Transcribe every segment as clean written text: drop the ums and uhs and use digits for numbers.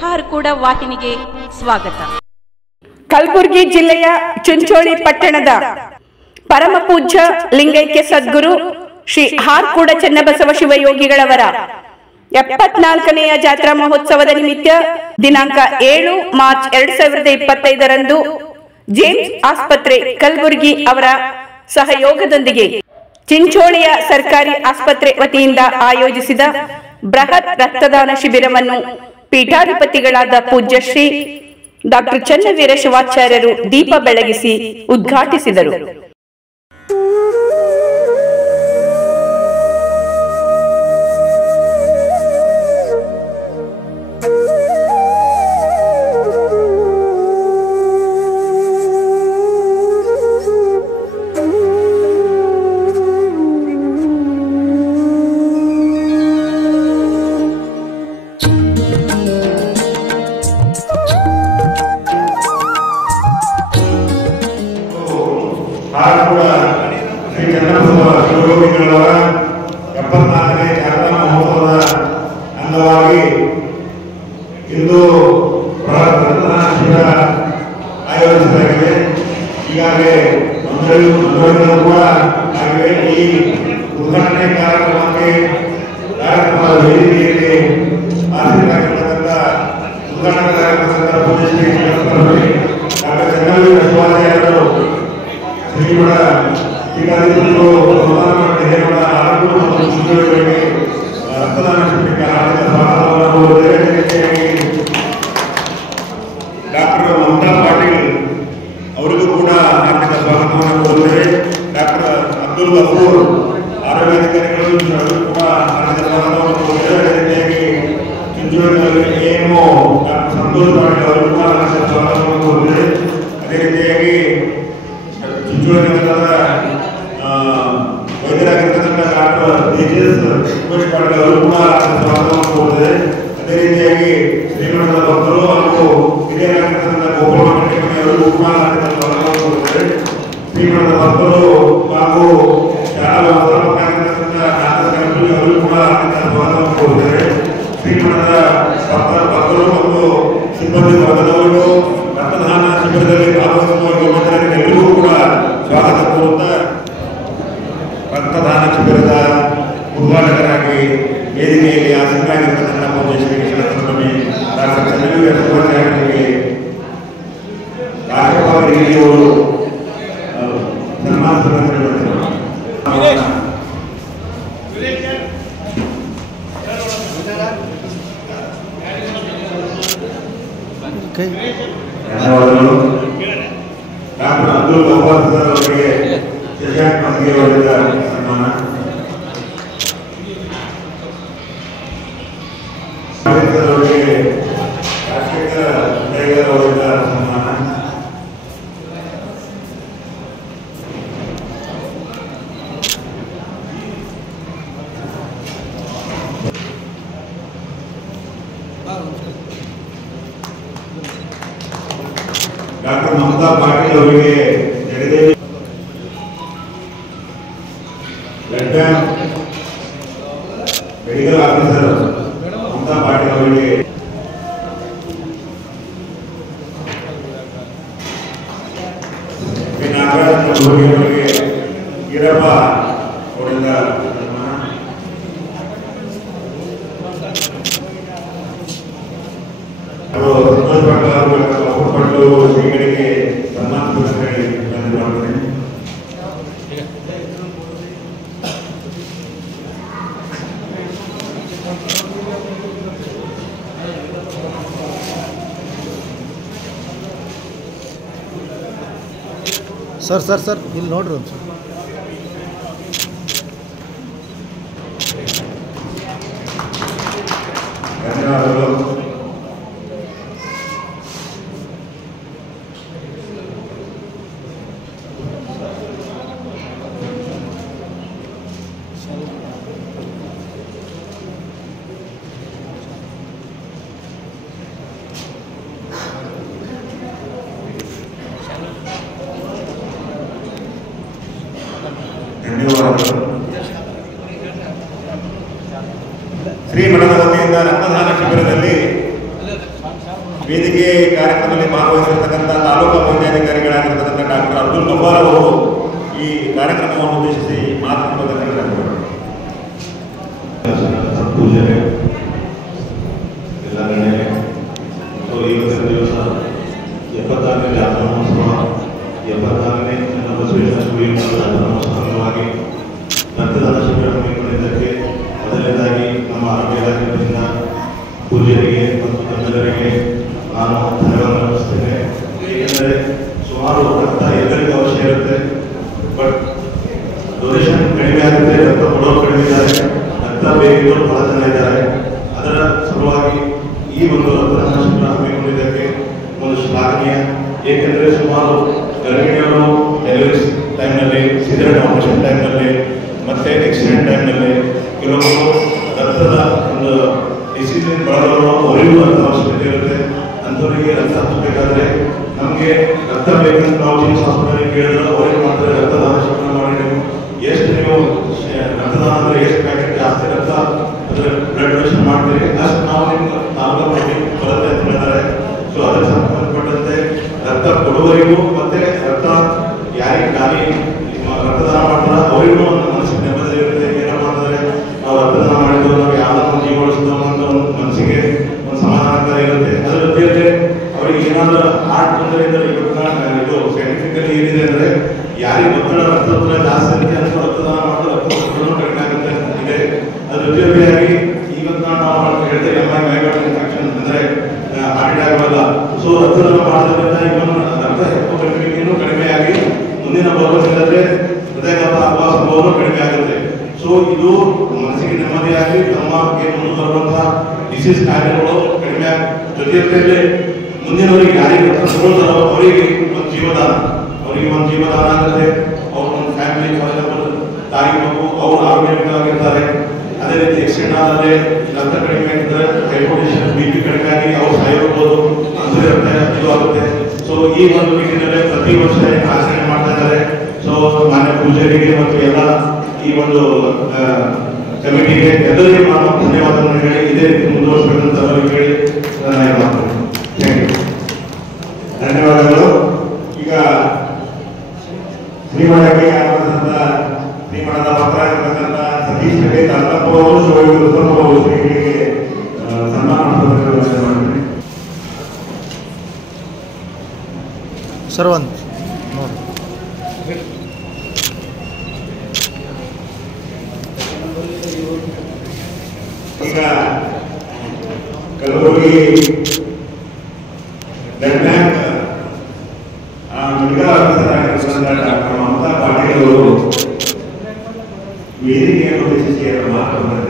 ಹಾರ್ಕೂಡ ವಾಹಿನಿಗೆ ಸ್ವಾಗತ. ಕಲಬುರಗಿ ಜಿಲ್ಲೆಯ ಚುಂಚೋಳಿ ಪಟ್ಟಣದ ಪರಮ ಪೂಜ್ಯ ಲಿಂಗೈಕ್ಯ ಸದ್ಗುರು ಶ್ರೀ ಹಾರ್ಕೂಡ ಚನ್ನಬಸವ ಶಿವಯೋಗಿಗಳವರ 74ನೆಯ ಜಾತ್ರಾ ಮಹೋತ್ಸವದ ನಿಮಿತ್ತ ದಿನಾಂಕ 7 ಮಾರ್ಚ್ 2025ರಂದು ಜೇಮ್ಸ್ ಆಸ್ಪತ್ರೆ ಕಲಬುರಗಿ ಅವರ ಸಹಯೋಗದೊಂದಿಗೆ ಚಿಂಚೋಳಿಯ ಸರ್ಕಾರಿ ಆಸ್ಪತ್ರೆ ವತಿಯಿಂದ ಆಯೋಜಿಸಿದ ಬೃಹತ್ ರಕ್ತದಾನ ಶಿಬಿರವನ್ನು ಪೀಠಾಧಿಪತಿಗಳಾದ ಪೂಜ್ಯ ಶ್ರೀ ಡಾಕ್ಟರ್ ಚನ್ನವೀರ ಶಿವಾಚಾರ್ಯರು ದೀಪ ಬೆಳಗಿಸಿ ಉದ್ಘಾಟಿಸಿದರು. ಹಾರ್ಕೂಡ ಶ್ರೀ ಚನ್ನಬಸವ ಶಿವಯೋಗಿಗಳವರ 74ನೇ ಜಾತ್ರಾ ಮಹೋತ್ಸವದ ಅಂಗವಾಗಿ ಇಂದು ರಕ್ತದಾನ ಶಿಬಿರ ಆಯೋಜಿಸಲಾಗಿದೆ. ಈಗಾಗಲೇ ನೋಂದಣಿಗಳು ಕೂಡ ಆಗಿವೆ. ಈ ಉದ್ಘಾಟನೆ ಕಾರ್ಯಕ್ರಮದ ವೇದಿಕೆಯಲ್ಲಿ ಆಸಕ್ತರಾಗಿರ್ತಕ್ಕಂಥ ಉದ್ಘಾಟನಾ ಕಾರ್ಯಕ್ರಮದ ಪೂಜ್ಯ ಶ್ರೀ ಡಾಕ್ಟರ್ ಚನ್ನವೀರ ಶಿವಾಚಾರ್ಯರು ಶ್ರೀಮಠ ಶ್ರೀಕಾಂತರು ರಕ್ತದಾನ ಶಿಬಿರಕ್ಕೆ ಹಾರ್ದಿಕ ಸ್ವಾಗತವನ್ನು ಡಾಕ್ಟರ್ ಮಮತಾ ಪಾಟೀಲ್ ಅವರಿಗೂ ಕೂಡ ಹಾರ್ದಿಕ ಸ್ವಾಗತವನ್ನು ಕೋರುತ್ತೇವೆ. ಡಾಕ್ಟರ್ ಅಬ್ದುಲ್ ಗಫೂರ್ ಆರೋಗ್ಯಾಧಿಕಾರಿಗಳು ಕೂಡ ಹಾರ್ದಿಕ ಸ್ವಾಗತವನ್ನು ಕೋರುತ್ತೇವೆ. ಅದೇ ರೀತಿಯಾಗಿ ಚಿಂಚೋಳಿಯಲ್ಲಿ AMO ಡಾಕ್ಟರ್ ಸಂತೋಷ್ ಪಾಟೀಲ್ ಅವರಿಗೂ ಕೂಡ ಹಾರ್ದಿಕ ಸ್ವಾಗತವನ್ನು ಕೋರುತ್ತೇವೆ. ಅದೇ ರೀತಿಯಾಗಿ ಚಿಂಚೋಳಿ ನಗರದ ವೈದ್ಯರಾಗಿರ್ತಕ್ಕಂಥ ಡಾಕ್ಟರ್ ತೇಜಸ್ ಉಮೇಶ್ ಪಾಟೀಲ್ ಅವರು ಕೂಡ ಸ್ವಾಗತವನ್ನು ಕೋರುತ್ತದೆ. ಅದೇ ರೀತಿಯಾಗಿ ಶ್ರೀಮಠದ ಭಕ್ತರು ಹಾಗೂ ಹಿರಿಯರಾಗಿರ್ತಕ್ಕಂಥ ಗೋಪಾಲ ಅವರಿಗೂ ಕೂಡ ಸ್ವಾಗತವನ್ನು ಕೋರುತ್ತದೆ. ಶ್ರೀಮಠದ ಭಕ್ತರು ಹಾಗೂ ಶಾಲಾ ವ್ಯವಸ್ಥಾಪಕರಾಗಿರ್ತಕ್ಕಂಥ ಡಾಕ್ಟರ್ ಕಲ್ಪನಿ ಅವರಿಗೂ ಕೂಡ ಸ್ವಾಗತವನ್ನು ಕೋರುತ್ತದೆ. ಶ್ರೀಮಠದ ಭಕ್ತರು ಮತ್ತು ಸಿಬ್ಬಂದಿ ವರ್ಗದವರಿಗೂ ರಕ್ತದಾನ ಶಿಬಿರದಲ್ಲಿ ಭಾಗವಹಿಸುವ ಯುವಕರಿಗೆಲ್ಲರಿಗೂ ಕೂಡ ಸ್ವಾಗತ ಕೋರುತ್ತಾ ರಕ್ತದಾನ ಶಿಬಿರದ ಉದ್ಘಾಟಕರಾಗಿ ವೇದಿಕೆಯಲ್ಲಿ ಆಸಕ್ತರಾಗಿರ್ತಕ್ಕಂಥ ಪೂಜ್ಯ ಶ್ರೀ ಶರಣಸ್ವಾಮಿ ಡಾಕ್ಟರ್ ಚನ್ನವೀರ ಶಿವಾಚಾರ್ಯರಿಗೆ ಕಾರ್ಯಕ್ರಮಗಳು ಸನ್ಮಾನಿಸಿದರು. ಧನ್ಯವಾದಗಳು. ಡಾಕ್ಟರ್ ಅಬ್ದುಲ್ ಗಫೂರ್ ಸರ್ ಅವರಿಗೆ ಶಶಾಂಕ್ ಮಸ್ಗೆ ಅವರಿಂದ ಸನ್ಮಾನ. ಅವರಿಗೆ ರಾಜಶೇಖರ ಟೈಗರ್ ಅವರಿಂದ ಸನ್ಮಾನ. ಡಾಕ್ಟರ್ ಮಮತಾ ಪಾಟೀಲ್ ಅವರಿಗೆ Jagadevi blood bank medical officer Mamata Patil ಅವರಿಗೆ ನಾಗರಾಜ್ ಅವರಿಗೆ ಈರಪ್ಪ ಅವರಿಂದ ಸಂತೋಷ್ ಪಟ್ಟು ಶ್ರೀಗಳಿಗೆ ಸನ್ಮಾನ ಪುರಸ್ಕರಿಗೆ ಧನ್ಯವಾದಗಳು. ಸರ್ ಇಲ್ಲಿ ನೋಡ್ರಿ ಒಂದು ಧನ್ಯವಾದಗಳು. ಶ್ರೀಮಠದ ವತಿಯಿಂದ ರಕ್ತದಾನ ಶಿಬಿರದಲ್ಲಿ ವೇದಿಕೆ ಕಾರ್ಯಕ್ರಮದಲ್ಲಿ ಭಾಗವಹಿಸಿರ್ತಕ್ಕಂಥ ತಾಲೂಕಾ ವೈದ್ಯಾಧಿಕಾರಿಗಳಾಗಿರ್ತಕ್ಕಂಥ ಡಾಕ್ಟರ್ ಅಬ್ದುಲ್ ಗಫಾರ್ ಅವರು ಈ ಕಾರ್ಯಕ್ರಮವನ್ನು ಉದ್ದೇಶಿಸಿ ಮಾತನಾಡಬೇಕಾಗಿ ಪೂಜೆಗೆ ಎಲ್ಲ ಗಣ್ಯರೇ, ಇವತ್ತಿನ ದಿವಸ 76ನೇ ಜಾತ್ರಾ ಮಹೋತ್ಸವ, 76ನೇ ಬಸವೇಶ್ವರ ಶಿವಯೋಗಿಗಳ ಜಾತ್ರಾ ಮಹೋತ್ಸವ ಅಂಗವಾಗಿ ರಕ್ತದಾನ ಶಿಬಿರ ಹಮ್ಮಿಕೊಂಡಿದ್ದಕ್ಕೆ ಮೊದಲನೇದಾಗಿ ನಮ್ಮ ಆರೋಗ್ಯ ಇಲಾಖೆಯಿಂದ ಪೂಜ್ಯರಿಗೆ ಮತ್ತು ತಂಡಗಳಿಗೆ ನಾನು ಧನ್ಯವಾದ ಅರ್ಪಿಸ್ತೇನೆ. ಏಕೆಂದರೆ ಸುಮಾರು ರಕ್ತ ಎಲ್ಲರಿಗೂ ಅವಶ್ಯ ಇರುತ್ತೆ, ಬಟ್ ಡೊನೇಷನ್ ಕಡಿಮೆ ಆಗುತ್ತೆ, ರಕ್ತ ಕೊಡೋರು ಕಡಿಮೆ ಇದ್ದಾರೆ, ರಕ್ತ ಬೇಕಿದ್ದವರು ಬಹಳ ಜನ ಇದ್ದಾರೆ. ಅದರ ಸಲುವಾಗಿ ಈ ಒಂದು ರಕ್ತದಾನ ಶಿಬಿರ ಹಮ್ಮಿಕೊಂಡಿದ್ದಕ್ಕೆ ಒಂದು ಶ್ಲಾಘನೀಯ. ಏಕೆಂದರೆ ಸುಮಾರು ಗರ್ಭಿಣಿಯವರು ಡೆಲಿವರಿ ಟೈಮ್ನಲ್ಲಿ, ಸಿಸೇರಿಯನ್ ಆಪರೇಷನ್ ಟೈಮ್ನಲ್ಲಿ ಮತ್ತು ಆಕ್ಸಿಡೆಂಟ್ ಟೈಮ್ನಲ್ಲಿ ಕೆಲವೊಬ್ಬರು ರಕ್ತದ ಒಂದು ಡಿಸೀಸಿಂದ ಬಳಲವರು ಅವರಿಗೂ ರಕ್ತ ಅವಶ್ಯಕತೆ ಇರುತ್ತೆ. ಅಂಥವರಿಗೆ ರಕ್ತ ಹಚ್ಚಬೇಕಾದ್ರೆ ನಮಗೆ ರಕ್ತ ಬೇಕಂತ ನಾವು ಜಿಮ್ಸ್ ಹಾಸ್ಪಿಟಲ್ಗೆ ಕೇಳಿದ್ರೆ ಅವರಿಗೆ ಮಾತ್ರ ರಕ್ತದಾನ ಶಿಬಿರ ಮಾಡಿ ಎಷ್ಟು ನೀವು ರಕ್ತದಾನ ಅಂದರೆ ಎಷ್ಟು ಪ್ಯಾಕೆಟ್ ಜಾಸ್ತಿ ರಕ್ತ ಅದರ ಬ್ಲಡ್ ಡೊನೇಷನ್ ಮಾಡ್ತೀರಿ ಅಷ್ಟು ನಾವು ನಿಮ್ಗೆ ತಾಲೂಕು ಬರುತ್ತೆ ಅಂತ ಹೇಳಿದ್ದಾರೆ. ಸೊ ಅದಕ್ಕೆ ಸಂಬಂಧಪಟ್ಟಂತೆ ರಕ್ತ ಕೊಡುವವರಿಗೂ ಮತ್ತೆ ರಕ್ತ ಯಾರಿಗೆ ಖಾಲಿ ರಕ್ತದಾನ ಮಾಡ್ತಾರ ಅವರಿಗೂ ಒಂದು ಮನಸ್ಸಿಗೆ ನೆಮ್ಮದಿ ಇರುತ್ತೆ. ಏನಪ್ಪ ಅಂತಂದರೆ ನಾವು ರಕ್ತದಾನ ಮಾಡಿದ್ದು ನಾವು ಯಾವ್ದಾದ್ರು ಜೀವ ಉಳಿಸಿದೋ ಅಂತ ಒಂದು ಮನಸ್ಸಿಗೆ ಒಂದು ಸಮಾಧಾನಕಾರಿ ಇರುತ್ತೆ. ಅದರ ಜೊತೆಯಲ್ಲಿ ಅವರಿಗೆ ಏನಾದರೂ ಹಾರ್ಟ್ ತೊಂದರೆ ಇದ್ದರೆ ಇದು ಸೈಂಟಿಫಿಕಲಿ ಏನಿದೆ ಅಂದರೆ ಯಾರಿಗೆ ಒತ್ತಡ ರಕ್ತದೊತ್ತಡ ಜಾಸ್ತಿ ಇರುತ್ತೆ ಅಂತ ರಕ್ತದಾನ ಮಾಡಿದ್ರೆ ರಕ್ತದೊತ್ತಡನೂ ಕಡಿಮೆ ಆಗುತ್ತೆ ಇದೆ. ಅದ್ರ ಜೊತೆಯಾಗಿ ಇವತ್ತು ನಾವು ಹೇಳಿದೆ ಮೈಗಾರ್ಡ್ ಇನ್ಫೆಕ್ಷನ್ ಅಂದರೆ ಹಾರ್ಟ್ ಅಟ್ಯಾಕ್ ಬರಲ್ಲ. ಸೊ ರಕ್ತದಾನ ಮಾಡೋದ್ರಿಂದ ಇವನ್ ರಕ್ತ ಹೆಪ್ಪುಗಟ್ಟುವಿಕೆಯೂ ಕಡಿಮೆಯಾಗಿ ಮುಂದಿನ ಬರುವುದಿಲ್ಲದೆ ಹೃದಯಘಾತ ಆಗುವ ಸಂಭವನೂ ಕಡಿಮೆ ಆಗುತ್ತೆ. ಸೊ ಇದು ಮನಸ್ಸಿಗೆ ನೆಮ್ಮದಿಯಾಗಿ ತಮಗೆ ಮುಂದೆ ಬರುವಂತಹ ಡಿಸೀಸ್ ಕಾಯಿಲೆಗಳು ಕಡಿಮೆ ಜೊತೆಯಲ್ಲಿ ಮುಂದಿನವರಿಗೆ ಯಾರಿಗೆ ರಕ್ತ ತಗೊಳ್ತಾರೋ ಅವರಿಗೆ ಒಂದು ಜೀವದಾನ, ಅವರಿಗೆ ಒಂದು ಜೀವದಾನ ಆಗುತ್ತೆ. ಅವ್ರ ಒಂದು ಫ್ಯಾಮಿಲಿ ಫಾರ್ ಎಕ್ಸಾಂಪಲ್ ತಾಯಿ ಮಗು ಅವರು ಆರೋಗ್ಯವಾಗಿರ್ತಾರೆ. ಅದೇ ರೀತಿ ಆಕ್ಸಿಡೆಂಟ್ ಆದರೆ ರಕ್ತ ಕಡಿಮೆ ಆಗಿದ್ರೆ ಹೈಪೋಟೆನ್ಷನ್ BP ಕಡಿಮೆ ಆಗಿ ಅವ್ರು ಸಾಯೋಗ್ಬೋದು, ಅಂದರೆ ಇದು ಆಗುತ್ತೆ. ಸೊ ಈ ಒಂದು ನಿಟ್ಟಿನಲ್ಲಿ ಪ್ರತಿ ವರ್ಷ ಆಚರಣೆ ಮಾಡ್ತಾ ಇದ್ದಾರೆ. ಸೊ ಮಾನ್ಯ ಪೂಜಾರಿಗೆ ಮತ್ತು ಎಲ್ಲ ಈ ಒಂದು ಕಮಿಟಿಗೆ ಎಲ್ಲರಿಗೂ ನಾನು ಧನ್ಯವಾದಗಳನ್ನು ಹೇಳಿ ಇದೇ ರೀತಿ ಮುಂದುವರಿಸಬೇಕಂತ ಅವರಿಗೆ ಹೇಳಿ ಥ್ಯಾಂಕ್ ಯು. ಧನ್ಯವಾದಗಳು. ಈಗ ಶ್ರೀಮಠಕ್ಕೆ ಆಗತಕ್ಕಂಥ ಶ್ರೀಮಠದ ಭಕ್ತರಾಗಿರ್ತಕ್ಕಂಥ ಸತೀಶ್ ಹೆಗಡೆ ತಾಲೂಕು ಅವರು ಶಿವಯೋಗಿ ಶ್ರೀಗಳಿಗೆ ಸನ್ಮಾನ ಮಾಡ್ತಾರೆ. ಸರ್ ಒಂದು ನೋಡಿ ಈಗ Kalaburagi blood bank medical officer ಆಗಿರ್ತಕ್ಕಂಥ ಡಾಕ್ಟರ್ ಮಮತಾ ಪಾಟೀಲ್ ಅವರು ವೇದಿಕೆಯನ್ನು ಉದ್ದೇಶಿಸಿ ಮಾತನಾಡುತ್ತಾರೆ.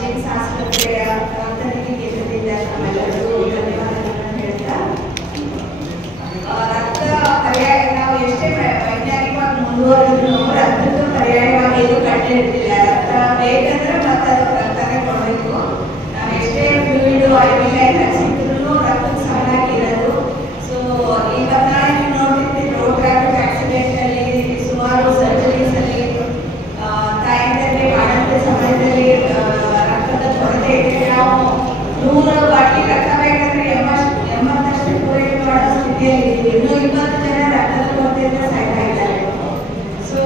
ಜಿಮ್ಸ್ ಆಸ್ಪತ್ರೆಯ ರಕ್ತನಿಧಿ ಕೇಂದ್ರದಿಂದ ನಮ್ಮೆಲ್ಲರಿಗೂ ಧನ್ಯವಾದಗಳನ್ನು ಹೇಳ್ತಾ, ರಕ್ತ ಪರ್ಯಾಯ ನಾವು ಎಷ್ಟೇ ವೈಜ್ಞಾನಿಕವಾಗಿ ಮುಂದುವರೆದ್ರು ರಕ್ತದ ಪರ್ಯಾಯವಾಗಿ ಇದು ಕಂಡು ಹಿಡಿದಿಲ್ಲ. ರಕ್ತ ಬೇಕಂದ್ರೆ ಮತ್ತೆ ಅದು ರಕ್ತನೇ ಕೊಡಬೇಕು. ನಾವು ಎಷ್ಟೇ ಫ್ಲೂಯಿಡ್ ಆಯಿಲ್ ಹಚ್ಚಿದ್ರು ರಕ್ತದ ಸಮನಾಗಿ ಇರೋದು. ಸೊ ಇವತ್ತು ನಾಳೆ ನೀವು ನೋಡ್ತಿರ್ತೀವಿ ರೋಡ್ ಟ್ರಾಫಿಕ್ ಆಕ್ಸಿಡೆಂಟ್ ಅಲ್ಲಿ ಸುಮಾರು ಸರ್ಜರೀಸ್ ಅಲ್ಲಿ ತಾಯಂದರಿಗೆ ಮಾಡಂತ ಸಮಯದಲ್ಲಿ ರಕ್ತದ ಕೊರತೆ ಇದೆ. ನಾವು 100 ಬಾಟಲಿ ರಕ್ತ ಬೇಕಂದ್ರೆ 80 ಪೂರೈಕೆ ಮಾಡೋ ಸ್ಥಿತಿಯಲ್ಲಿ ಇದ್ದೀವಿ. ಇನ್ನೂ 20 ಜನ ರಕ್ತದ ಕೊರತೆಯಿಂದ ಸಾಯ್ತಾ ಇದ್ದಾರೆ. ಸೊ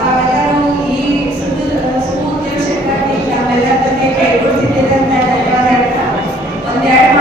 ತಾವೆಲ್ಲರೂ ಈ ಸುದ್ದಿಗೋಷ್ಠಿಗಾಗಿ ನಮ್ಮೆಲ್ಲರ ಬಗ್ಗೆ ಕೈಗೂಡಿಸಿದ್ದೀರಿ ಅಂತ ಧನ್ಯವಾದ ಹೇಳ್ತಾ ಒಂದೆರಡು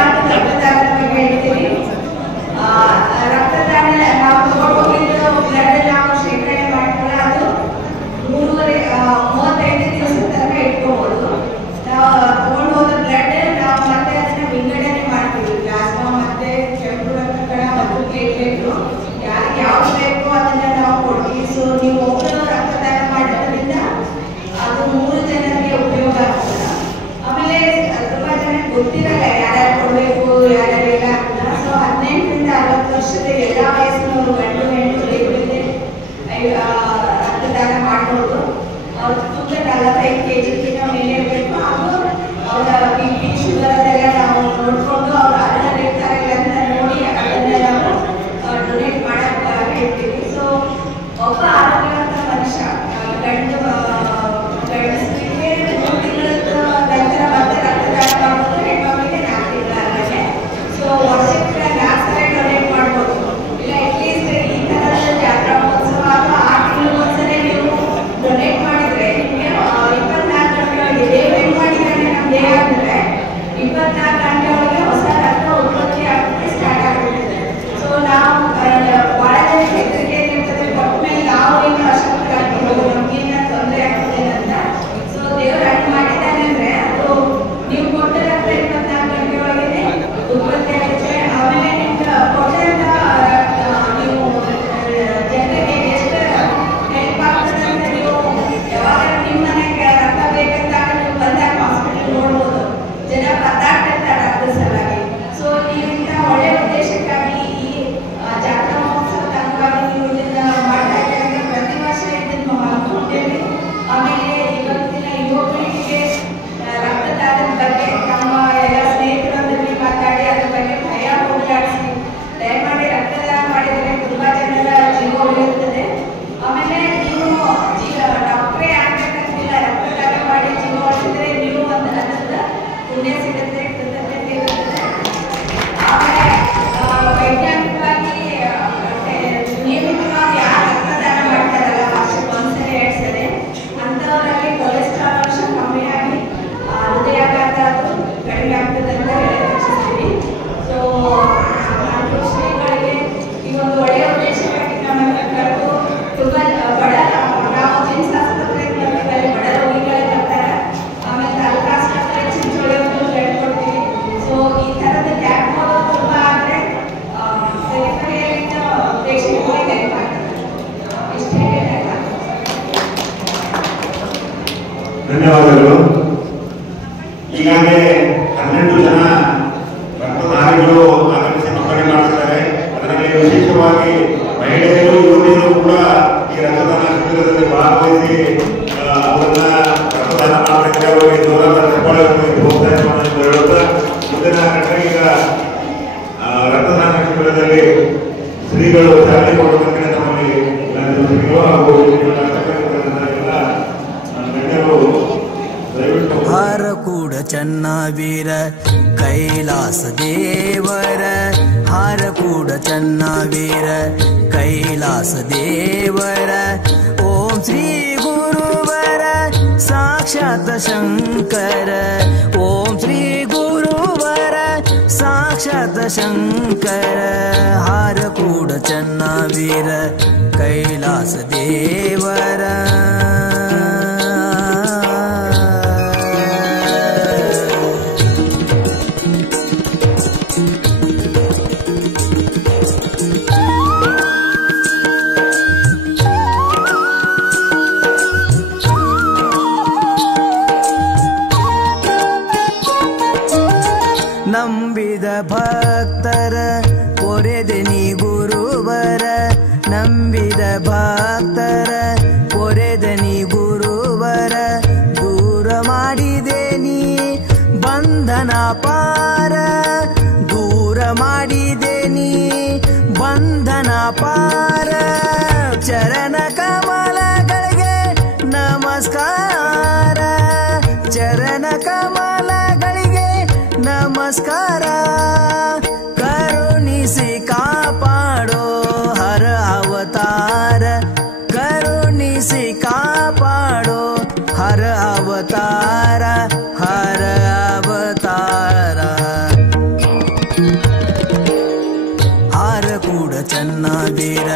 ಒಬ್ಬ ಆರೋಗ್ಯವಂತ ಮನುಷ್ಯ ಗಂಡಸರಿಗೆ 3 ತಿಂಗಳದ ನಂತರ ಮತ್ತೆ ರಕ್ತದಾನ ಮಾಡ್ಬೋದು, ಹೆಣ್ಮಕ್ಳಿಗೆ 4 ತಿಂಗಳಾದ್ಮೇಲೆ. ಸೊ ವರ್ಷಕ್ಕೆ 4 ಸಲ ಡೊನೇಟ್ ಮಾಡ್ಬೋದು. ಇಲ್ಲ ಅಟ್ಲೀಸ್ಟ್ ಈ ಥರದ ಜಾತ್ರಾ ಮಹೋತ್ಸವ ಅಥವಾ 6 ತಿಂಗಳು ಒಂದ್ಸಲ ನೀವು ಡೊನೇಟ್ ಮಾಡಿದ್ರೆ ನಿಮಗೆ 24 ಗಂಟೆ ಒಳಗೆ ದೇವ್ರು ಏನು ಮಾಡಿದ್ದಾನೆ ನಮ್ಮ ದೇಹ ಅಂದರೆ 24 ಗಂಟೆ ಒಳಗೆ ಹೊಸ ರಕ್ತ ಉತ್ಪತ್ತಿ ಆಗೋಕ್ಕೆ ಸ್ಟಾರ್ಟ್ ಆಗಿಬಿಟ್ಟಿದೆ. ಸೊ ನಾವು ಭಾಳ ಜನ ಹೆದರಿಕೆ ಇರ್ತದೆ, ಕೊಟ್ಟ ಮೇಲೆ ನಾವು ಏನು ಅಶಕ್ತರಾಗ್ಬೋದು, ನಮಗೇನ ತೊಂದರೆ ಆಗ್ತದೇನಂತ. ಸೊ ದೇವ್ರು ಹಂಗೆ ಮಾಡಿದ್ದಾನೆ ಅಂದರೆ ಅದು ನೀವು ಕೊಟ್ಟ ರಕ್ತ 24 ಗಂಟೆ ಒಳಗೆ ಉತ್ಪತ್ತಿ ಆಗುತ್ತೆ. ಆಮೇಲೆ ನಿಮ್ಗೆ ಕೊಟ್ಟಂತ ನೀವು ಜನರಿಗೆ ಎಷ್ಟು ಹೆಲ್ಪ್ ಆಗ್ತದೆ ಅಂತ ನೀವು ಯಾವಾಗ ನಿಮ್ಮ ಮನೆಗೆ ರಕ್ತ ಬೇಕಂದಾಗ ನೀವು ಬಂದಾಗ ಹಾಸ್ಪಿಟಲ್ ನೋಡ್ಬೋದು, ಜನ ಪದಾರ್ಥ ರಕ್ತ ಸಲುವಾಗಿ. ಸೊ ನೀವಿಂತ ಒಳ್ಳೆ ಉದ್ದೇಶಕ್ಕಾಗಿ ಈ ಜಾತ್ರಾ ಮಹೋತ್ಸವದ ಅಂಗವಾಗಿ ನೀವು ಇದನ್ನ ಮಾಡ್ತಾ ಇದ್ದೀರಿ. ಪ್ರತಿ ವರ್ಷ ಇದನ್ನ ಮಾಡ್ಕೊಂಡಿದ್ದೀವಿ. ಆಮೇಲೆ ಇವತ್ತಿನ ಯುವ ಪೀಳಿಗೆಗೆ ರಕ್ತದಾನದ ಬಗ್ಗೆ ನಮ್ಮ ಎಲ್ಲ ಸ್ನೇಹಿತರೊಂದಿಗೆ ಮಾತಾಡಿ ಅದ್ರ ಬಗ್ಗೆ ಭಯ ಹೋಗಲಾಡಿಸಿ ದಯಮಾಡಿ ರಕ್ತದಾನ ಮಾಡಿದರೆ ತುಂಬಾ ಜನರ ಜೀವ ಉಳಿಯುತ್ತದೆ. ಆಮೇಲೆ ನೀವು ಡಾಕ್ಟ್ರೇ ಆಗ್ಬೇಕಂತಿಲ್ಲ, ರಕ್ತದಾನ ಮಾಡಿ ಜೀವ ಉಳಿಸಿದ್ರೆ ನೀವು ಒಂದು ಅದರಿಂದ ಪುಣ್ಯ ಸಿಗುತ್ತೆ, ಕೃತಜ್ಞತೆ ಇರುತ್ತದೆ. ಆಮೇಲೆ ವೈಜ್ಞಾನಿಕವಾಗಿ ನಿಯಮಿತವಾಗಿ ಯಾರು ರಕ್ತದಾನ ಮಾಡ್ತಾರಲ್ಲ ವರ್ಷಕ್ಕೆ 1 ಸಲ 2 ಸಲ ಅಂಥವರಲ್ಲಿ ಕೊಲೆಸ್ಟ್ರಾಲ್ ಅಂಶ ಕಮ್ಮಿ ಆಗಿ ಹೃದಯಾಘಾತ ಅದು ಕಡಿಮೆ ಆಗ್ತದೆ ಅಂತ ಯೋಚಿಸ್ತೀವಿ. ಸೊ ಶ್ರೀಗಳಿಗೆ ಈ ಒಂದು ಒಳ್ಳೆಯ ಉದ್ದೇಶಕ್ಕಾಗಿ ನಮ್ಮನ್ನು ಕರೆದು ತುಂಬ ಬಡ ನಾವು ಜಿಮ್ಸ್ ಆಸ್ಪತ್ರೆಗೆ ಬರ್ತೀವಿ, ಅಲ್ಲಿ ಬಡ ರೋಗಿಗಳೇ ಬರ್ತಾರೆ. ಆಮೇಲೆ ತಾಲೂಕು ಆಸ್ಪತ್ರೆ ಚಿಂಚೋಳಿಯವ್ರನ್ನು ಹೇಳ್ಕೊಡ್ತೀವಿ. ಸೊ ಈ ಥರದ ಕ್ಯಾಂಪ್ ತುಂಬ ಅಂದರೆ ಪೆರಿಫೆರಿಯಲ್ಲಿನ ಪ್ರೇಕ್ಷಕರಿಗೆ ಹೆಲ್ಪ್ ಆಗ್ತದೆ. ಇಷ್ಟೇ ಹೇಳಲ್ಲ. ಧನ್ಯವಾದಗಳು. ಈಗಾಗಲೇ 12 ಜನ ರಕ್ತದಾನಿಗಳು ಆಗಮಿಸಿ ನೋಂದಣಿ ಮಾಡ್ತಿದ್ದಾರೆ. ಅದರಲ್ಲಿ ವಿಶೇಷವಾಗಿ ಮಹಿಳೆಯರು, ಯುವತಿಯರು ಕೂಡ ಈ ರಕ್ತದಾನ ಶಿಬಿರದಲ್ಲಿ ಭಾಗವಹಿಸಿ ಅವರನ್ನ ರಕ್ತದಾನ ಮಾಡ್ತಿದ್ದಾರೆ. ಅವರಿಗೆ ಜೋರಾದ ಚಪ್ಪಾಳೆ ಪ್ರೋತ್ಸಾಹವನ್ನು ಹೇಳುತ್ತಾ ಮುಂದಿನ ಘಟನೆಗ ರಕ್ತದಾನ ಶಿಬಿರದಲ್ಲಿ ಶ್ರೀಗಳು ಚಾಲನೆ ಕೊಡುವುದಕ್ಕೆ ನಮ್ಮಲ್ಲಿ ಶ್ರೀಗಳು ಹಾಗೂ ಎಲ್ಲ ಗಣ್ಯರು ದಯವಿಟ್ಟು ಹಾರಕೂಡ ಚನ್ನವೀರ ಕೈಲಾಸ ದೇವರ, ಹಾರಕೂಡ ಚನ್ನವೀರ ಕೈಲಾಸ ದೇವರ. ಓಂ ಶ್ರೀ ಗುರುವರ ಸಾಕ್ಷಾತ್ ಶಂಕರ, ಓಂ ಶ್ರೀ ಗುರುವರ ಸಾಕ್ಷಾತ್ ಶಂಕರ. ಹಾರಕೂಡ ಚನ್ನವೀರ ಕೈಲಾಸ ದೇವರ. ನಂಬಿದ ಭಕ್ತರ ಕೊರೆದೆ ನೀ ಗುರುವರ, ನಂಬಿದ ಭಕ್ತರ ಕೊರೆದೆ ನೀ ಗುರುವರ. ದೂರ ಮಾಡಿದೆ ನೀ ಬಂಧನ ಪಾರ, ದೂರ ಮಾಡಿದೆ ನೀ ಬಂಧನ ಪಾರ. ಚರಣ ಕಮಲಗಳಿಗೆ ನಮಸ್ಕಾರ, ಚರಣ ಕಮಲಗಳಿಗೆ ನಮಸ್ಕಾರ. ಕರುಣಿಸಿ ಕಾಪಾಡೋ ಹರ ಅವತಾರ, ಕರುಣಿಸಿ ಕಾಪಾಡೋ ಹರ ಅವತಾರ, ಹರ ಅವತಾರ. ಹಾರಕೂಡ ಚನ್ನವೀರ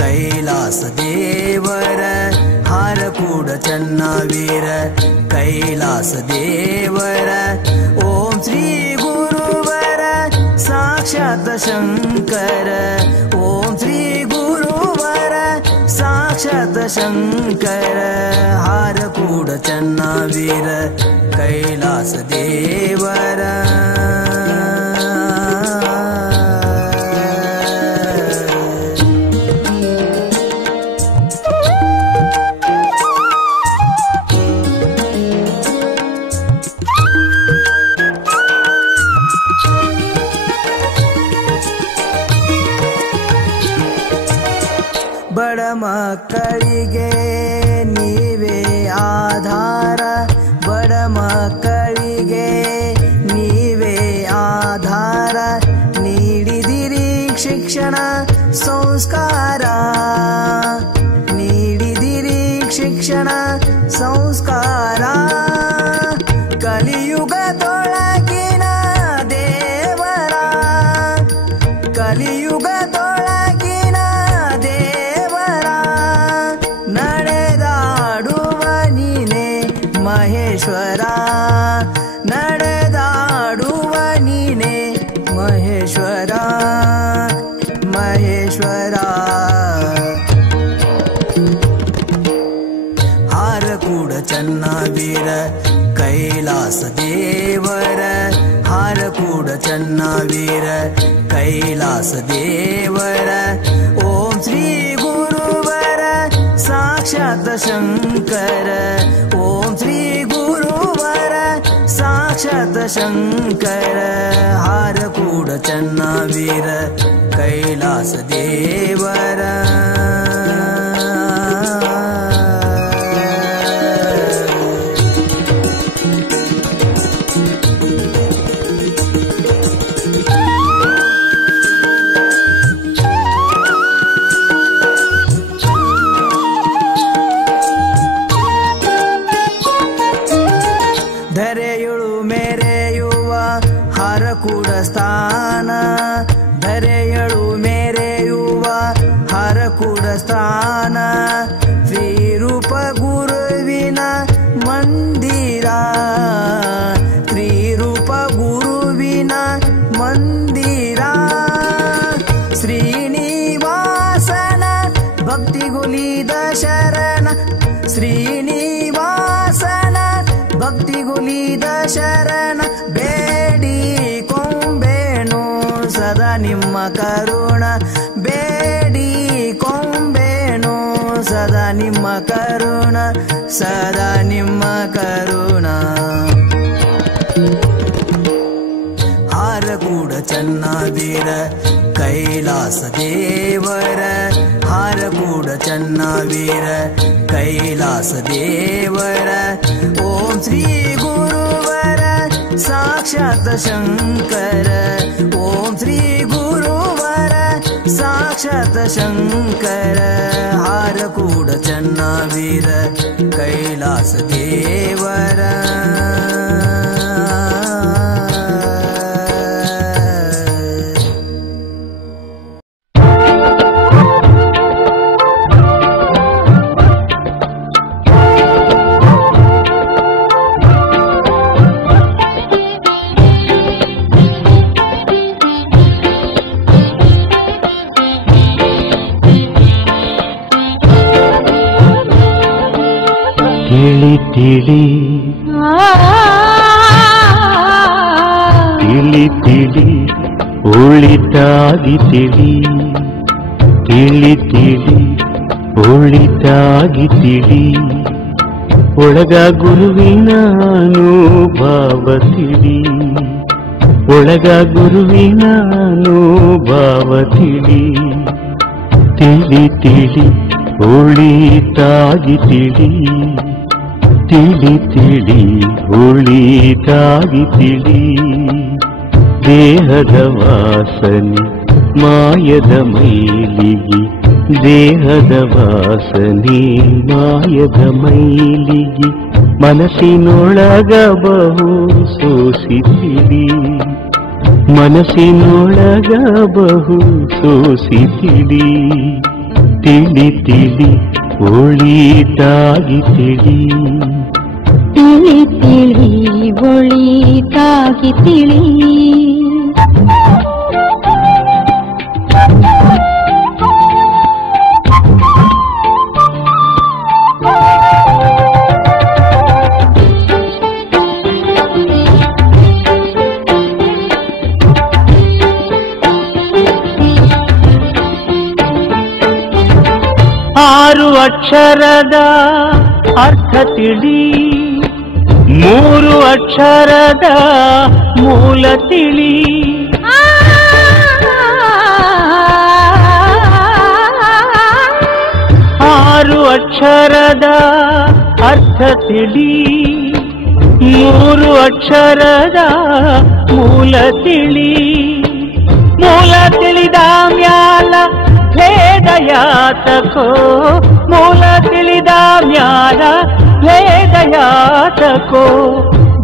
ಕೈಲಾಸ ದೇವರ, ಹಾರಕೂಡ ಚನ್ನವೀರ ಕೈಲಾಸ ದೇವರ. ಓಂ ಶ್ರೀ ಗುರುವರ ಸಾಕ್ಷಾತ್ ಶಂಕರ, ಓಂ ಶ್ರೀ ಗುರುವರ ಸಾಕ್ಷಾತ್ ಶಂಕರ. ಹಾರಕೂಡ ಚನ್ನವೀರ ಕೈಲಾಸ ದೇವರ. ಬಡ ಮಕ್ಕಳಿಗೆ ನೀವೇ ಆಧಾರ, ಬಡ ಮಕ್ಕಳಿಗೆ ನೀವೇ ಆಧಾರ, ನೀಡಿದಿರಿ ಶಿಕ್ಷಣ ಸಂಸ್ಕಾರ, ನೀಡಿದಿರಿ ಶಿಕ್ಷಣ ಸಂಸ್ಕಾರ. ಕಲಿಯುಗದೊಳಗಿನ ದೇವರ, ಕಲಿಯುಗದೊಳಗಿನ ದೇವರ, ನಡೆದಾಡುವ ನೀನೆ ಮಹೇಶ್ವರ, ನಡೆದಾಡುವ ನೀನೆ ಮಹೇಶ್ವರ, ಮಹೇಶ್ವರ. ಹಾರಕೂಡ ಚನ್ನವೀರ ಕೈಲಾಸ ದೇವರ, ಹಾರಕೂಡ ಚನ್ನವೀರ ಕೈಲಾಸ ದೇವರ. ಓಂ ಶ್ರೀ ಗುರುವರ ಸಾಕ್ಷಾತ್ ಶಂಕರ, ಓಂ ಶ್ರೀ ಗುರುವರ ಸಾಕ್ಷಾತ್ ಶಂಕರ. ಹಾರಕೂಡ ಚನ್ನವೀರ ಕೈಲಾಸ ದೇವರ. ಧರೆಯುಳು ಮೆರೆಯುವ ಹರಕೂಡ ಸ್ಥಾನ, ಧರೆಯಳು ಮೆರೆಯುವ ಹರಕೂಡ ಸ್ಥಾನ. ಶ್ರೀರೂಪ ಗುರುವಿನ ಮಂದಿರ, ಶ್ರೀರೂಪ ಗುರುವಿನ ಮಂದಿರ. ಶ್ರೀನಿವಾಸನ ಭಕ್ತಿಗುಲಿದ ಶರಣ, ಶ್ರೀನಿವಾಸನ ಭಕ್ತಿಗುಲಿದ ಶರಣ. ಬೇಡಿ ಕೊಂಬೇನು ಸದಾ ನಿಮ್ಮ ಕರುಣ, ಬೇಡಿ ಕೊಂಬೇನು ಸದಾ ನಿಮ್ಮ ಕರುಣ, ಸದಾ ನಿಮ್ಮ ಕರುಣ. ಹಾರಕೂಡ ಚನ್ನವೀರ ಕೈಲಾಸ ದೇವರ, ಹಾರಕೂಡ ಚನ್ನವೀರ ಕೈಲಾಸ ದೇವರ. ಓಂ ಶ್ರೀ ಗುರುವರ ಸಾಕ್ಷಾತ್ ಶಂಕರ, ಓಂ ಶ್ರೀ ಗುರುವರ ಸಾಕ್ಷಾತ್ ಶಂಕರ. ಹಾರಕೂಡ ಚನ್ನವೀರ ಕೈಲಾಸ ದೇವರ. ತಿಳಿ ತಿಳಿ ತಿಳಿ ತಿಳಿ ಒಳಿತಾಗಿ ತಿಳಿ, ತಿಳಿ ತಿಳಿ ಒಳಿತಾಗಿ ತಿಳಿ. ಒಳಗ ಗುರುವಿನ ಅನುಭವ ತಿಳಿ, ಒಳಗ ಗುರುವಿನ ಅನುಭವ ತಿಳಿ. ತಿಳಿ ತಿಳಿ ಒಳಿತಾಗಿ ತಿಳಿ, ತಿಳಿ ತಿಳಿ ಒಳಿತಾಗಿ ತಿಳಿ. ದೇಹದ ವಾಸನೆ ಮಾಯದ ಮೈಲಿಗೆ, ದೇಹದ ವಾಸನೆ ಮಾಯದ ಮೈಲಿಗೆ. ಮನಸ್ಸಿನೊಳಗ ಬಹು ಸೋಸಿತಿಳಿ, ಮನಸ್ಸಿನೊಳಗ ಬಹು ಸೋಸಿತಿಳಿ. ತಿಳಿ ತಿಳಿ ಒಳಿತಾಗಿ ತಿಳಿ, ತಿಳಿ ತಿಳಿ ಒಳಿತಾಗಿ ತಿಳಿ. ಆರು ಅಕ್ಷರದ ಅರ್ಥ ತಿಳಿ, ಮೂರು ಅಕ್ಷರದ ಮೂಲ ತಿಳಿ. ಆರು ಅಕ್ಷರದ ಅರ್ಥ ತಿಳಿ, ಮೂರು ಅಕ್ಷರದ ಮೂಲ ತಿಳಿ. ಮೂಲ ತಿಳಿದ ಮ್ಯಾಲ ಭೇದ ಯಾತಕೋ, ಮೂಲ ತಿಳಿದ ಮ್ಯಾಲ ಭೇದ ಯಾತಕೋ.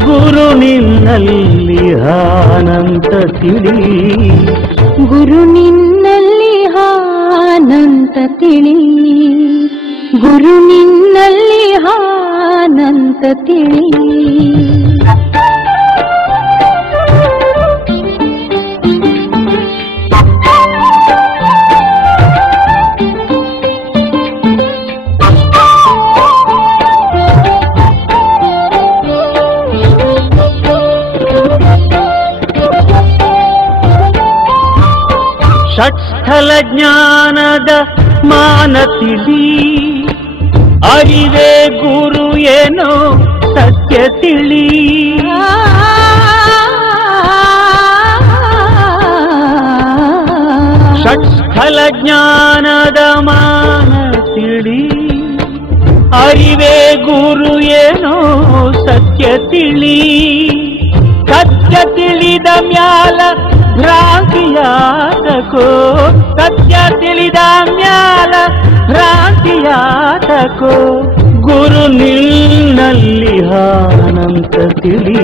ಗುರು ನಿನ್ನಲ್ಲಿ ಆನಂತ ತಿಳಿ, ಗುರು ನಿನ್ನಲ್ಲಿ ಆನಂತ ತಿಳಿ, ಗುರು ನಿನ್ನಲ್ಲಿ ಆನಂತ ತಿಳಿ. ಷಟ್ಸ್ಥಲ ಜ್ಞಾನದ ಮಾನ ತಿಳಿ, ಅರಿವೇ ಗುರು ಏನೋ ಸತ್ಯ ತಿಳಿ. ಷಟ್ಸ್ಥಲ ಜ್ಞಾನದ ಮಾನ ತಿಳಿ, ಅರಿವೇ ಗುರು ಏನೋ ಸತ್ಯ ತಿಳಿ. ಸತ್ಯ ತಿಳಿದ ಮ್ಯಾಲ ಭ್ರಾಂತಿಯಾತಕೋ, ಸತ್ಯ ತಿಳಿದ ಮ್ಯಾಲ ಭ್ರಾಂತಿಯಾತಕೋ. ಗುರು ನಿನ್ನಲ್ಲಿ ಆನಂತ ತಿಳಿ,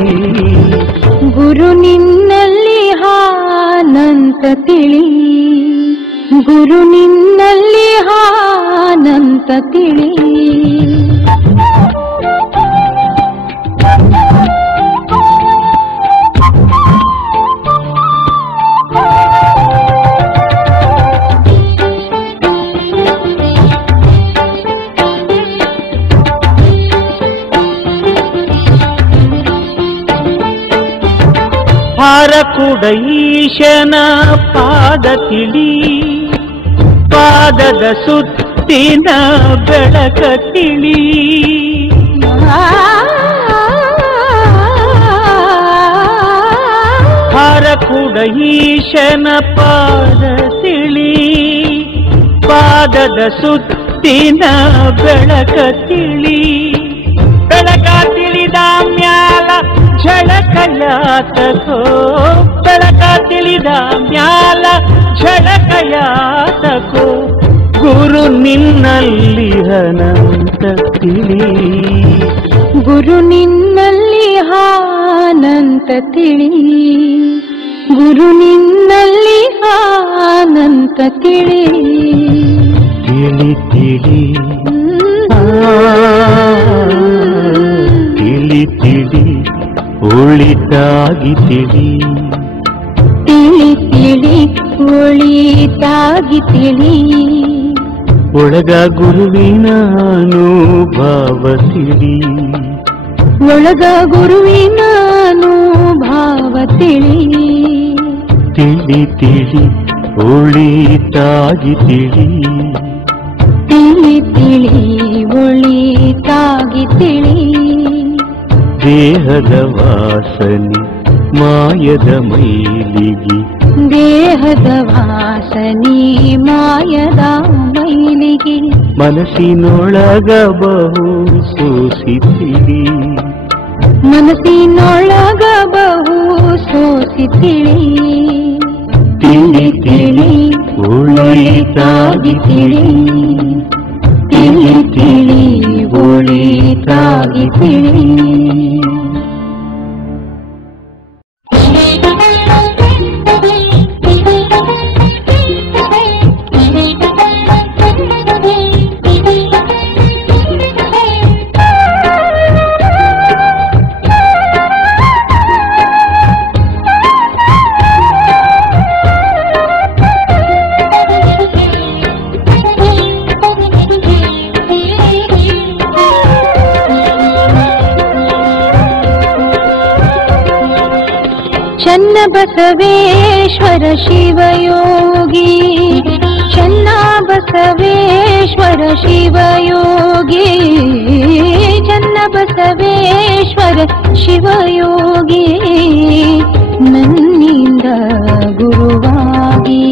ಗುರು ನಿನ್ನಲ್ಲಿ ಆನಂತ ತಿಳಿ, ಗುರು ನಿನ್ನಲ್ಲಿ ಆನಂತ ತಿಳಿ. ಹಾರಕೂಡ ಈಶನ ಪಾದ ತಿಳಿ, ಪಾದದ ಸುತ್ತಿನ ಬೆಳಕ ತಿಳಿ. ಹಾರಕೂಡ ಈಶನ ಪಾದ ತಿಳಿ, ಪಾದದ ಸುತ್ತಿನ ಬೆಳಕ ತಿಳಿ. ಬೆಳಕ ತಿಳಿದ ಮ್ಯಾಲ ಝಳಕ ಯಾತಕೋ, ಬೆಳಕ ತಿಳಿದ ಮ್ಯಾಲ ಝಳಕ ಯಾತಕೋ. ಗುರು ನಿನ್ನಲ್ಲಿ ಅನಂತ ತಿಳಿ, ಗುರು ನಿನ್ನಲ್ಲಿ ಆನಂತ ತಿಳಿ, ಗುರು ನಿನ್ನಲ್ಲಿ ಆನಂತ ತಿಳಿ. ತಿಳಿ ತಿಳಿ ತಿಳಿ ತಿಳಿ ಒಳಿತಾಗಿ ತಿಳಿ, ತಿಳಿ ತಿಳಿ ಒಳಿತಾಗಿ ತಿಳಿ. ಒಳಗ ಗುರುವಿನ ಅನುಭವ ತಿಳಿ, ಒಳಗ ಗುರುವಿನ ಅನುಭವ ತಿಳಿ. ತಿಳಿ ತಿಳಿ ಒಳಿತಾಗಿ ತಿಳಿ, ತಿಳಿ ತಿಳಿ ಒಳಿತಾಗಿ ತಿಳಿ. ದೇಹದ ವಾಸನೆ ಮಾಯದ ಮೈಲಿಗೆ, ದೇಹದ ವಾಸನೆ ಮಾಯದ ಮೈಲಿಗೆ. ಮನಸ್ಸಿನೊಳಗ ಬಹು ಸೋಸಿತಿಳಿ, ಮನಸ್ಸಿನೊಳಗ ಬಹು ಸೋಸಿತಿಳಿ. ತಿಳಿ ತಿಳಿ ಒಳಿತಾಗಿ ತಿಳಿ, ತಿಳಿ ತಿಳಿ ಒಳಿತಾಗಿ ತಿಳಿ. ಚನ್ನಬಸವೇಶ್ವರ ಶಿವಯೋಗಿ, ಚನ್ನಬಸವೇಶ್ವರ ಶಿವಯೋಗಿ, ಚನ್ನಬಸವೇಶ್ವರ ಶಿವಯೋಗಿ. ನನ್ನಿಂದ ಗುರುವಾಗಿ,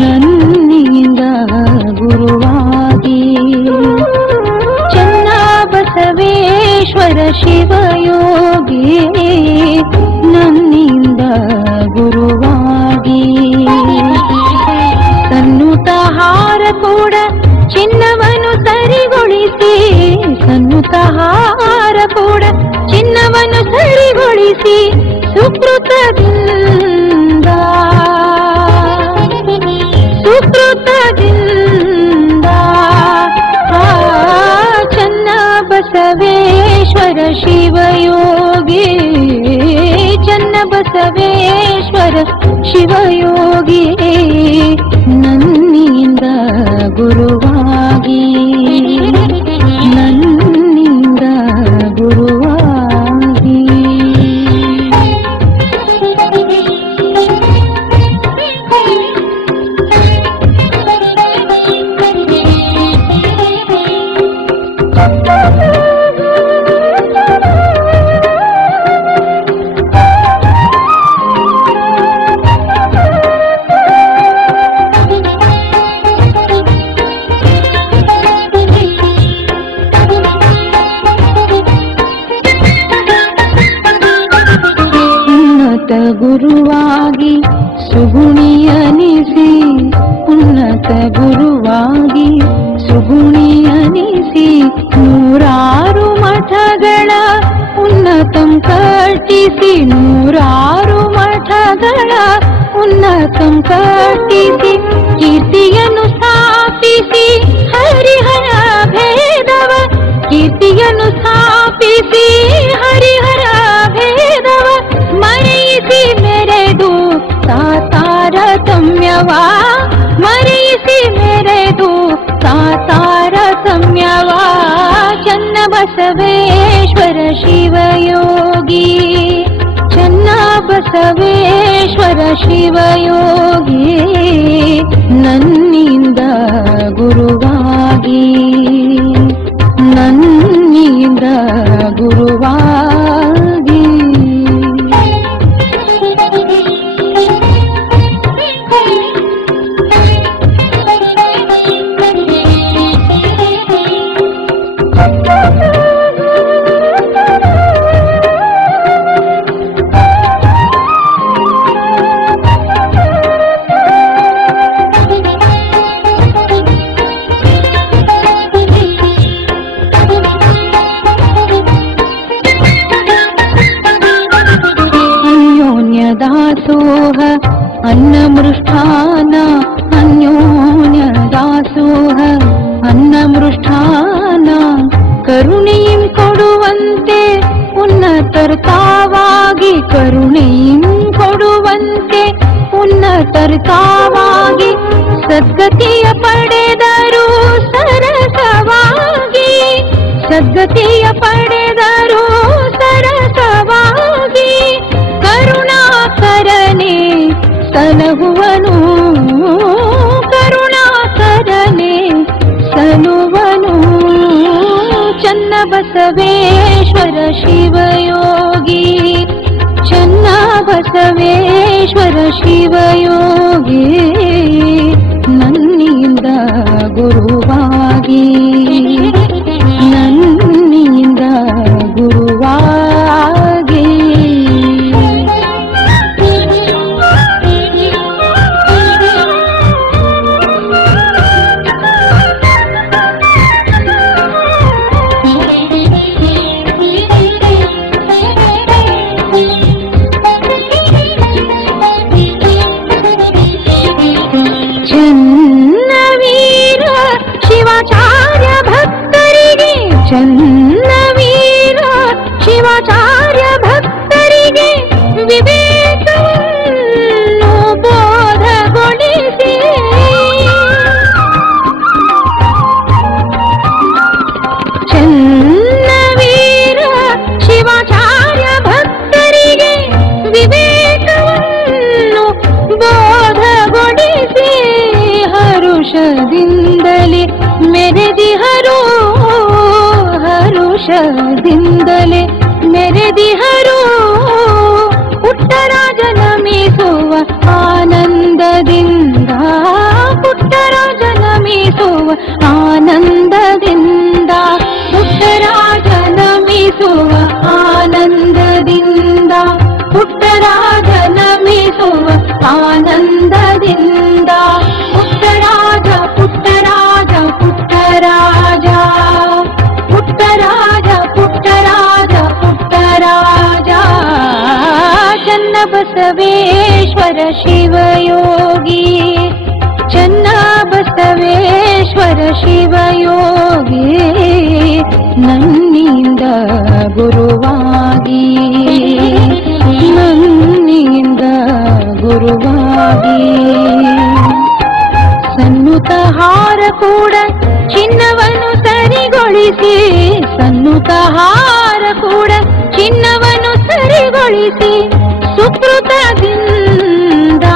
ನನ್ನಿಂದ ಗುರುವಾಗಿ. ಕೂಡ ಚಿನ್ನವನ್ನು ಸರಿಗೊಳಿಸಿ ಸನ್ನುತಹಾರ ಕೂಡ ಚಿನ್ನವನ್ನು ಸರಿಗೊಳಿಸಿ ಸುಕೃತದಿಂದ ಚನ್ನ ಬಸವೇಶ್ವರ ಶಿವಯೋಗಿ ಚನ್ನ ಬಸವೇಶ್ವರ ಶಿವಯೋಗಿ ನನ್ನಿಂದ ಗುರುವಾಗಿ ನನ್ನಿಂದ ಗುರುವಾಗಿ ಗುರುವಾಗಿ ಸುಗುಣಿಯನಿಸಿ ಉನ್ನತ ಗುರುವಾಗಿ ಸುಗುಣಿಯನಿಸಿ ನೂರಾರು ಮಠಗಳ ಉನ್ನತಂ ಕಟ್ಟಿಸಿ ನೂರಾರು ಮಠಗಳ ಉನ್ನತಂ ಕಟ್ಟಿಸಿ ಕೀರ್ತಿಯನ್ನು ಸ್ಥಾಪಿಸಿ ಹರಿಹರ ಭೇದವ ಕೀರ್ತಿಯನ್ನು ಸ್ಥಾಪಿಸಿ ಹರಿಹರ ಭೇದವ ಮರೆಯಿಸಿ ಮೆರೆದು ತಾರತಮ್ಯವ ಮರೆಯಿಸಿ ಮೆರೆದು ತಾರತಮ್ಯವ ಚನ್ನ ಬಸವೇಶ್ವರ ಶಿವಯೋಗಿ ಚನ್ನ ಬಸವೇಶ್ವರ ಶಿವಯೋಗಿ ನನ್ನಿಂದ ಗುರುವಾಗಿ ನನ್ನಿಂದ ಗುರುವಾಗಿ ದಾಸೋಹ ಅನ್ನಮೃಷ್ಟಾನ ಅನ್ಯೋನ್ಯ ದಾಸೋಹ ಅನ್ನಮೃಷ್ಟಾನ ಕರುಣೆಯಿಂ ಕೊಡುವಂತೆ ಉನ್ನತರ್ತಾವಾಗಿ ಕರುಣೆಯಿಂ ಕೊಡುವಂತೆ ಉನ್ನತರ್ತಾವಾಗಿ ಸದ್ಗತಿಯ ಪಡೆದರು ಸರಸವಾಗಿ ಸದ್ಗತಿಯ ಪಡೆದರು ಸರಸವಾಗಿ ಕರುಣಾಕರನೆ ಸಲಹುವನು ಕರುಣಾಕರನೆ ಸಲುವನು ಚನ್ನ ಬಸವೇಶ್ವರ ಶಿವಯೋಗಿ ಚನ್ನ ಬಸವೇಶ್ವರ ಶಿವಯೋಗಿ ನನ್ನಿಂದ ಗುರುವಾಗಿ ನನ್ನಿಂದ ಗುರುವಾಗಿ ಚನ್ನವೀರ ಶಿವಾಚಾರ್ಯ ಭಕ್ತರಿಗೆ ಚನ್ನವೀರ ಶಿವಾಚಾರ್ಯ ಭಕ್ತರಿಗೆ ವಿವೇಕವನ್ನು ಬೋಧಗೊಳಿಸಿ ಚನ್ನವೀರ ಶಿವಾಚಾರ್ಯ ಭಕ್ತರಿಗೆ ವಿವೇಕವನ್ನು ಬೋಧಗೊಳಿಸಿ ಹರುಷದಿಂದಲೇ ಮೆರೆದಿಹರು ಹರುಷದಿಂದಲೇ ಮೆರೆದಿಹರು ಪುಟ್ಟರಾಜನ ಮೀಸುವ ಆನಂದದಿಂದ ಪುಟ್ಟರಾಜನ ಮೀಸುವ ಆನಂದದಿಂದ ಪುಟ್ಟರಾಜನ ಮೀಸುವ ಆನಂದದಿಂದ ಪುಟ್ಟರಾಜನ ಮೀಸುವ ಆನಂದದಿಂದ ಪುಟ್ಟರಾಜ ಬಸವೇಶ್ವರ ಶಿವಯೋಗಿ ಚನ್ನ ಬಸವೇಶ್ವರ ಶಿವಯೋಗಿ ನನ್ನಿಂದ ಗುರುವಾಗಿ ನನ್ನಿಂದ ಗುರುವಾಗಿ ಸನ್ನುತ ಹಾರ ಕೂಡ ಚಿನ್ನವನ್ನು ಸರಿಗೊಳಿಸಿ ಸನ್ನುತ ಹಾರ ಕೂಡ ಚಿನ್ನವನ್ನು ಸರಿಗೊಳಿಸಿ ಸುಕೃತದಿಂದ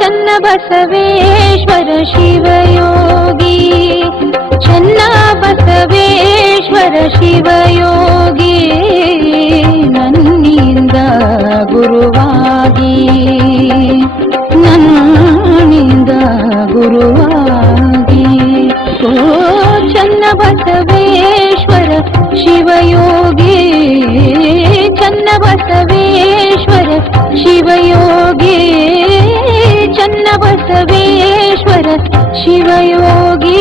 ಚನ್ನ ಬಸವೇಶ್ವರ ಶಿವಯೋಗಿ ಚನ್ನ ಬಸವೇಶ್ವರ ಶಿವಯೋಗಿ ನನ್ನಿಂದ ಗುರುವಾಗಿ ನನ್ನಿಂದ ಗುರುವಾಗಿ ಓ ಚನ್ನ ಬಸವೇಶ್ವರ ಶಿವಯೋಗಿ ಚನ್ನ ಬಸವೇಶ್ವರ ಶಿವಯೋಗಿ ಚನ್ನ ಬಸವೇಶ್ವರ ಶಿವಯೋಗಿ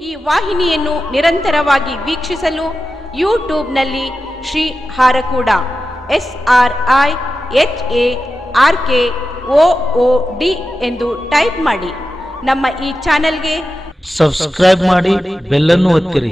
ಈ ವಾಹಿನಿಯನ್ನು ನಿರಂತರವಾಗಿ ವೀಕ್ಷಿಸಲು ಯೂಟ್ಯೂಬ್ನಲ್ಲಿ ಶ್ರೀ ಹಾರಕೂಡ SRIHARKOOD ಎಂದು ಟೈಪ್ ಮಾಡಿ. ನಮ್ಮ ಈ ಚಾನೆಲ್ಗೆ ಸಬ್ಸ್ಕ್ರೈಬ್ ಮಾಡಿ, ಬೆಲ್ಲನ್ನು ಒತ್ತಿರಿ.